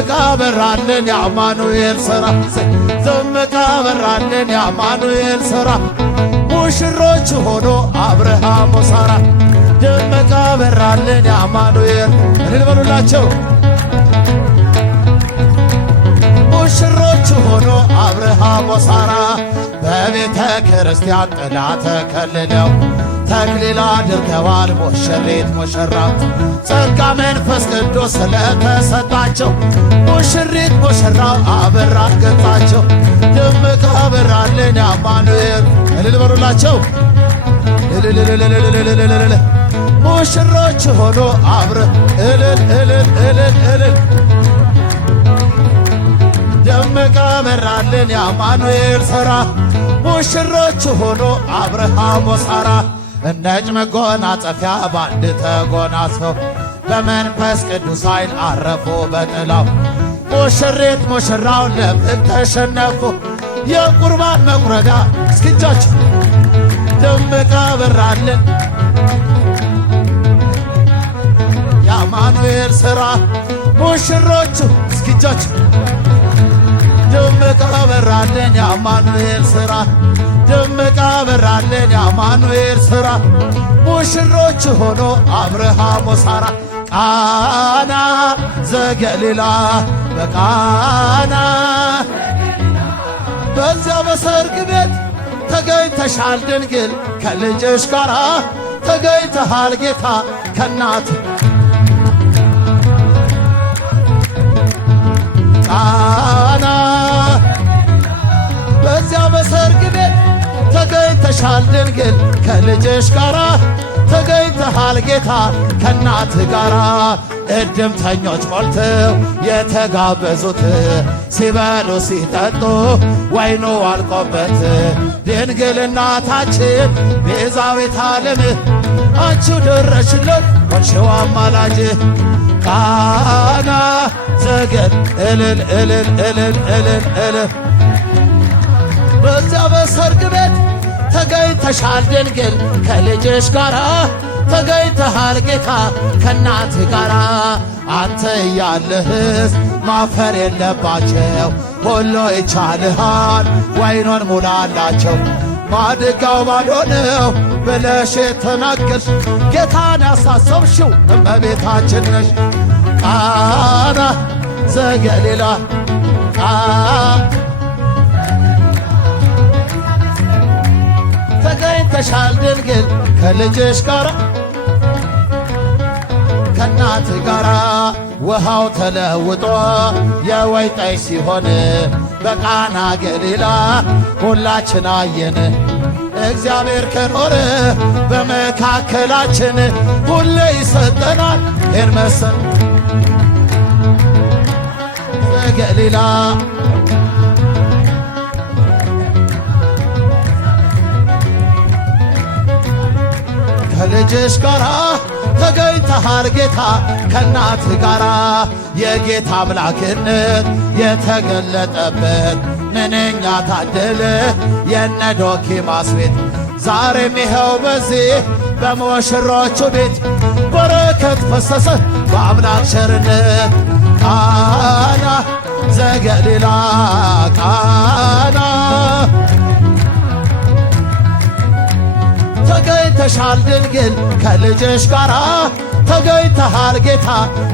ደመቀ በራልን የአማኑኤል ሥራ ደመቀ በራልን የአማኑኤል ሥራ ሙሽሮች ሆኖ አብርሃም ወሳራ ደመቀ በራልን የአማኑኤል እልል በሉላቸው ሙሽሮች ሆኖ አብርሃም ወሳራ በቤተ ክርስቲያን ጥላ ተከልለው ተክሊል አድርገዋል ሙሽሪት ሙሽራው ጸጋ መንፈስ ቅዱስ ስለተሰጣቸው ሙሽሪት ሙሽራው አበራን ገጻቸው ደመቀ በራልን የአማኑኤል እልል በሉላቸው እልል ሙሽሮች ሆኖ እልል እልል እልል እልል ደመቀ በራልን የአማኑኤል ሥራ ሙሽሮች ሆኖ አብርሃም ወሳራ ነጭ መጎናጸፊያ ባንድ ተጎናጽፈው በመንፈስ ቅዱስ ኃይል አረፉ በጥላው ሙሽሪት ሙሽራው ለፍቅር ተሸነፉ የቁርባን መቁረቢያ እስኪጃቸው ደመቀ በራልን የአማኑኤል ሥራ ሙሽሮቹ እስኪጃቸው ደመቀ በራልን የአማኑኤል ሥራ ደመቀ በራልን የአማኑኤል ሥራ ሙሽሮች ሆኖ አብርሃም ወሳራ ቃና ዘገሊላ በቃና በዚያ በሰርግ ቤት ተገኝተሻል ድንግል ከልጅሽ ጋራ ተገኝተሃል ጌታ ከናት ቃና በዚያ በሰርግ ቤት ተገኝተሻል ድንግል ከልጅሽ ጋራ ተገኝተሃል ጌታ ከናት ጋራ እድምተኞች ሞልተው የተጋበዙት ሲበሉ ሲጠጡ ወይኑ አልቆበት ድንግል እናታችን ቤዛዊተ ዓለም አንቺው ደረሽለት ሆንሽው አማላጅ ቃና ዘገል እልል እልል እልል እልል እልል በዚያ በሰርግ ቤት ተገኝተሻል ድንግል ከልጅሽ ጋራ ተገኝተሃል ጌታ ከናት ጋራ አንተ ያለህስ ማፈር የለባቸው ሁሉ ይቻልሃል ወይኑን ሙላላቸው ማድጋው ባዶ ነው ብለሽ የተናገርሽ ጌታን ያሳሰብሽው እመቤታችን ነሽ ቃና ዘገሊላ ተገኝተሻል ድንግል ከልጅሽ ጋራ ከናት ጋራ ውሃው ተለውጦ የወይን ጠጅ ሲሆን በቃና ገሊላ ሁላችን አየን እግዚአብሔር ከኖረ በመካከላችን ሁሌ ይሰጠናል ይህን መሰል ዘገሊላ ከልጅሽ ጋራ ተገኝተሃል ጌታ ከናት ጋራ የጌታ አምላክነት የተገለጠበት ምንኛ ታደለ የነ ዶኪማስ ቤት ዛሬም ይኸው በዚህ በሙሽሮቹ ቤት በረከት ፈሰሰ በአምላክ ቸርነት ቃና ዘገሊላ ቃና ተገኝተሻል ድንግል ከልጅሽ ጋራ ተገኝተሃል ጌታ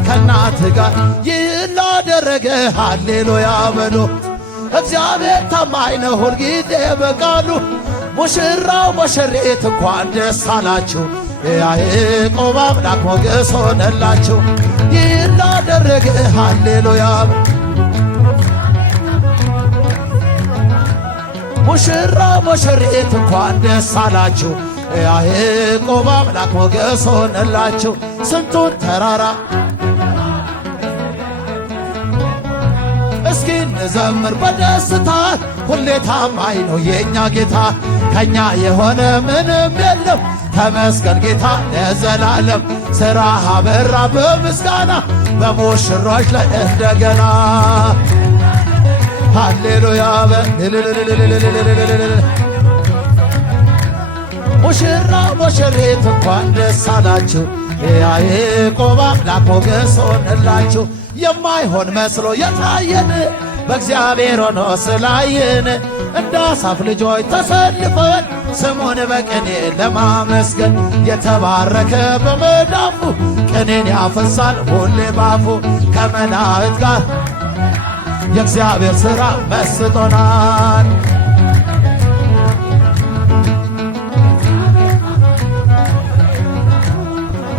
ከናት ጋር ይህን ላደረገ ሃሌሉያ በሉ እግዚአብሔር ታማኝ ነው ሁልጊዜ በቃሉ ሙሽራው ሙሽሪት እንኳን ደስ አላችሁ የያዕቆብ አምላክ ሞገስ ሆነላችሁ ይህን ላደረገ ሃሌሉያ ሙሽራው ሙሽሪት እንኳን ደስ አላችሁ የያዕቆብ አምላክ ሞገስ ሆነላችሁ ስንቱን ተራራ እስኪ እንዘምር በደስታ ሁሌ ታማኝ ነው የእኛ ጌታ ከኛ የሆነ ምንም የለም ተመስገን ጌታ ለዘላለም ሥራ አበራ በምስጋና በሙሽሮች ላይ እንደገና ሃሌሉያ ሙሽራ ሙሽሪት እንኳን ደስ አላችሁ የያዕቆብ አምላክ ሞገስ ሆነላችሁ። የማይሆን መስሎ የታየን በእግዚአብሔር ሆኖ ስላየን እንደ አሳፍ ልጆች ተሰልፈን ስሙን በቅኔ ለማመስገን የተባረከ በመዳፉ ቅኔን ያፈሳል ሁሌ ባፉ ከመላእክት ጋር የእግዚአብሔር ሥራ መስጦናል።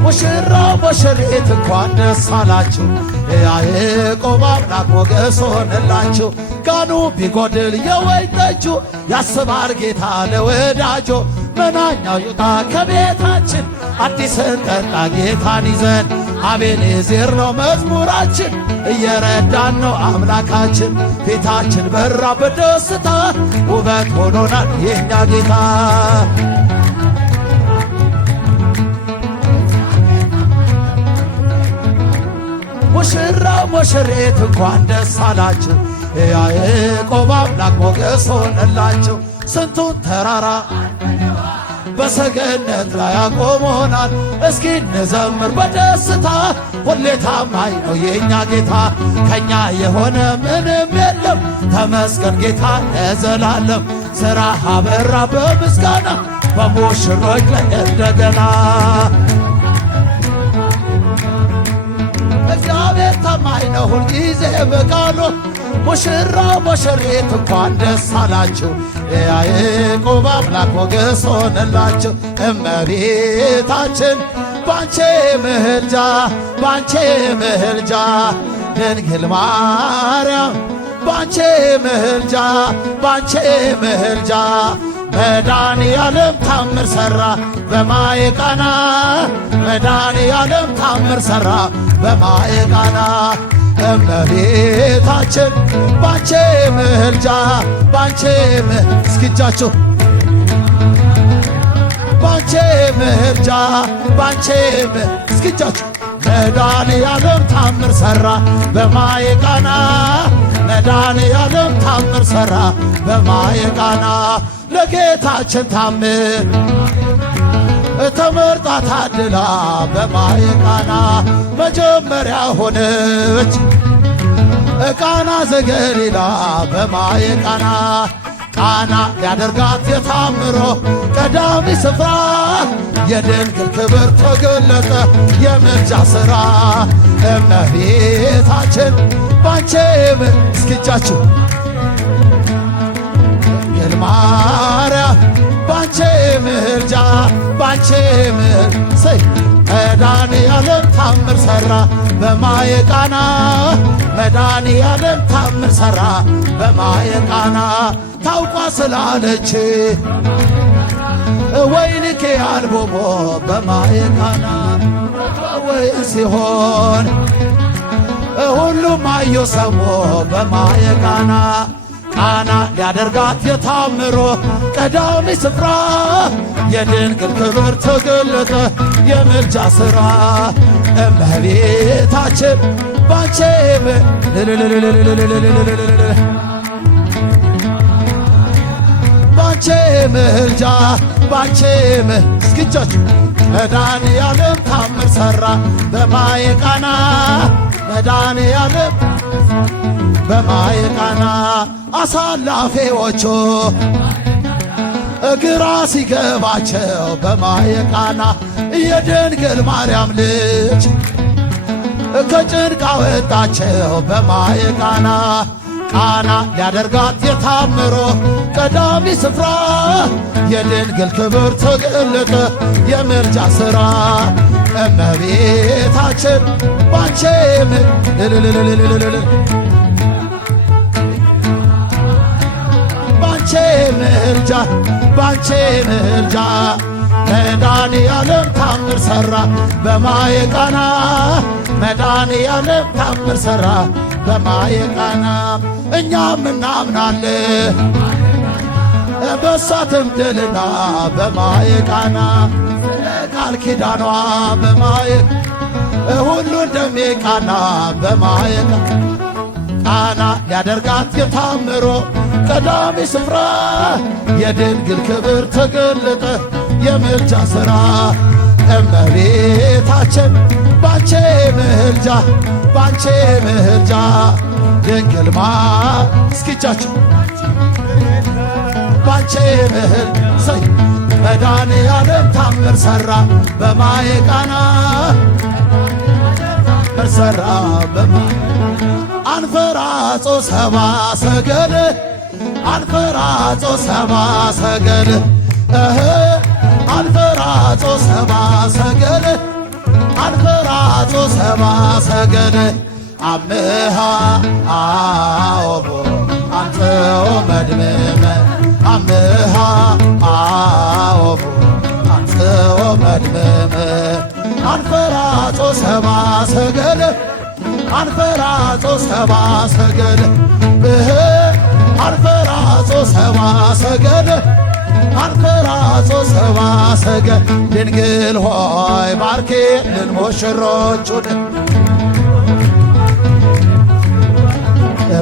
ሙሽራው ሙሽሪት እንኳን ደስ አላችሁ የያዕቆብ አምላክ ሞገስ ሆነላችሁ። ጋኑ ቢጎድል የወይን ጠጁ ያስባል ጌታ ለወዳጆ መናኛው ይውጣ ከቤታችን አዲስን ጠጣ ጌታን ይዘን አቤኔዜር ነው መዝሙራችን እየረዳን ነው አምላካችን ፊታችን በራ በደስታ ውበት ሆኖናል የእኛ ጌታ። ሙሽራው ሙሽሪት እንኳን ደስ አላችሁ የያዕቆብ አምላክ ሞገስ ሆነላችሁ። ስንቱን ተራራ በሰገነት ላይ አቆሞናል። እስኪ እንዘምር በደስታ ሁሌ ታማኝ ነው የእኛ ጌታ። ከኛ የሆነ ምንም የለም ተመስገን ጌታ ለዘላለም። ሥራህ አበራ በምስጋና በሙሽሮች ላይ እንደገና። እግዚአብሔር ታማኝ ነው ሁልጊዜ በቃሉ። ሙሽራው ሙሽሪት እንኳን ደስ አላችሁ የያዕቆብ አምላክ ሞገስ ሆነላችሁ። እመቤታችን ባንቺ ምልጃ ባንቺ ምልጃ ድንግል ማርያም ባንቺ ምልጃ ባንቺ ምልጃ መድኃኔዓለም ታምር ሠራ በማየ ቃና መድኃኔዓለም ታምር ሠራ በማየ ቃና። እመቤታችን ባንቺ ምልጃ ባንቺ እስኪ እጃችሁ ባንቺ ምልጃ ባንቺ እስኪ እጃችሁ መድኃኔዓለም ታምር ሠራ በማየ ቃና መድኃኔዓለም ታምር ሠራ በማየ ቃና። ለጌታችን ታምር ተመርጣ ታድላ በማየ ቃና መጀመሪያ ሆነች ቃና ዘገሊላ በማየ ቃና። ቃና ሊያደርጋት የታምሮ ቀዳሚ ስፍራ የድንግል ክብር ተገለጠ የምልጃ ሥራ። እመቤታችን ባንቺ እስኪጃችሁ ድንግል ማርያም ባንቺ ምልጃ ባንቺ ምልሰይ መድኃኔዓለም ታምር ሠራ በማየ ቃና መድኃኔዓለም ታምር ሠራ በማየ ቃና። ታውቋ ስላለች ወይንኬ አልቦሞ በማየ ቃና ወይ ሲሆን ሁሉም አዮ ሰሞ በማየ ቃና። ቃና ሊያደርጋት የታምሮ ቀዳሚ ስፍራ የድንግል ክብር ተገለጠ የምልጃ ሥራ። እመቤታችን ባንቺ ባንቺ ምልጃ ባንቺ እስኪጃችሁ መድኃኔዓለም ታምር ሠራ በማየ ቃና መድኃኔዓለም በማየ ቃና። አሳላፊዎቹ ግራ ሲገባቸው በማየ ቃና የድንግል ማርያም ልጅ ከጭንቅ አወጣቸው በማየ ቃና። ቃና ሊያደርጋት የታምሮ ቀዳሚ ስፍራ የድንግል ክብር ተገለጠ የምልጃ ሥራ። እመቤታችን ባንቺ ባንቺ ምልጃ ባንቺ ምልጃ መድኃኔዓለም ታምር ሠራ በማየ ቃና መድኃኔዓለም ታምር ሠራ በማየ ቃና። እኛም እናምናለን በእሷ ትምድልና በማየ ቃና ቃል ኪዳኗ በማየ ሁሉ እንደሚቃና በማየ ቃና ሊያደርጋት የታምሮ ቀዳሚ ስፍራ የድንግል ክብር ተገለጠ የምልጃ ሥራ። እመቤታችን ባንቺ ምልጃ ባንቺ ምልጃ ድንግል እስኪቻችሁ ባንቺ ምልጃ መድኃኔዓለም ታምር ሠራ በማየ ቃና ታምር ሠራ አንፈራጾ ሰብአ ሰገል አንፈራጾ ሰብአ ሰገል አንፈራጾ ሰብአ ሰገል አንፈራጾ ሰብአ ሰገል አምሃ አኦቦ አንተኦ መድምመ አምሃ አኦቦ አንተኦ መድምመ አንፈራጾ ሰብአ ሰገል አንፈራጾ ሰብአ ሰገል አንፈራጾ ሰብአ ሰገል አንፈራጾ ሰብአ ሰገል ድንግል ሆይ ባርኪልን ሙሽሮቹን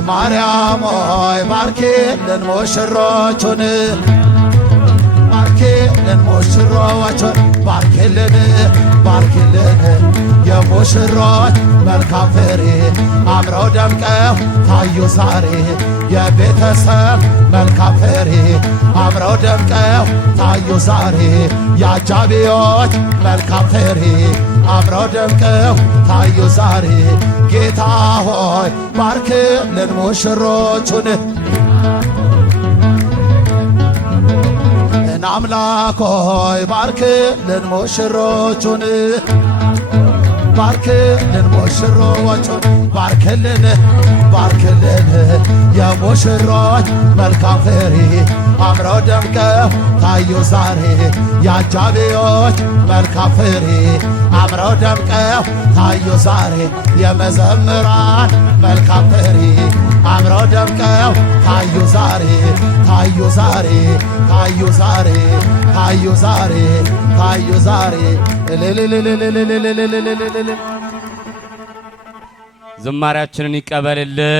ማርያም ሆይ ባርኪልን ሙሽሮቹን ባርኪልን ሙሽሮቹን ባርኪልን ባርኪልን የሙሽሮች መልካም ፍሬ አምረው ደምቀው ታዩ ዛሬ የቤተሰብ መልካም ፍሬ አምረው ደምቀው ታዩ ዛሬ የአጃቢዎች መልካም ፍሬ አምረው ደምቀው ታዩ ዛሬ ጌታ ሆይ ባርክልን ሙሽሮቹን አምላክ ሆይ ባርክልን ሙሽሮቹን ባርክልን ሙሽሮቹን ባርክልን ባርክልን የሙሽሮች መልካም ፍሬ አምረው ደምቀው ታዩ ዛሬ የአጃቢዎች መልካም ፍሬ አምረው ደምቀው ታዩ ዛሬ የመዘምራን መልካም ፍሬ አምረው ደምቀው ታዩ ዛሬ ታዩ ዛሬ ታዩ ዛሬ ታዩ ዛሬ ታዩ ዛሬ ዝማሬያችንን ይቀበልልን።